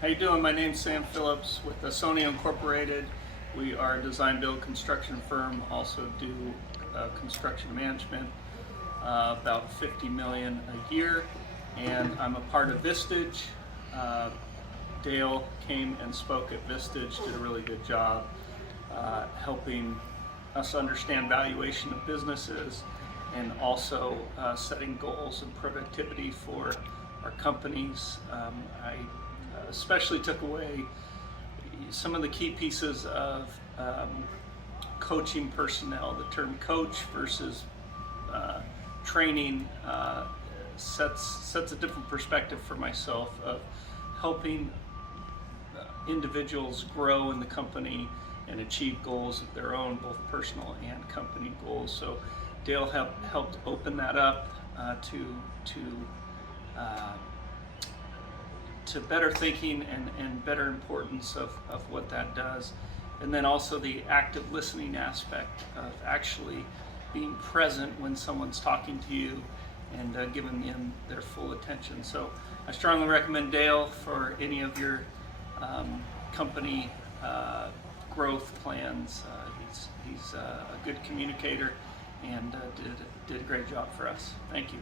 How you doing? My name's Sam Phillips with Sony Incorporated. We are a design build construction firm, also do construction management, about 50 million a year, and I'm a part of Vistage. Dale came and spoke at Vistage, did a really good job helping us understand valuation of businesses and also setting goals and productivity for our companies. I especially took away some of the key pieces of coaching personnel. The term coach versus training sets a different perspective for myself of helping individuals grow in the company and achieve goals of their own, both personal and company goals. So Dale helped open that up to better thinking and better importance of what that does. And then also the active listening aspect of actually being present when someone's talking to you and giving them their full attention. So I strongly recommend Dale for any of your company growth plans. He's a good communicator and did a great job for us. Thank you.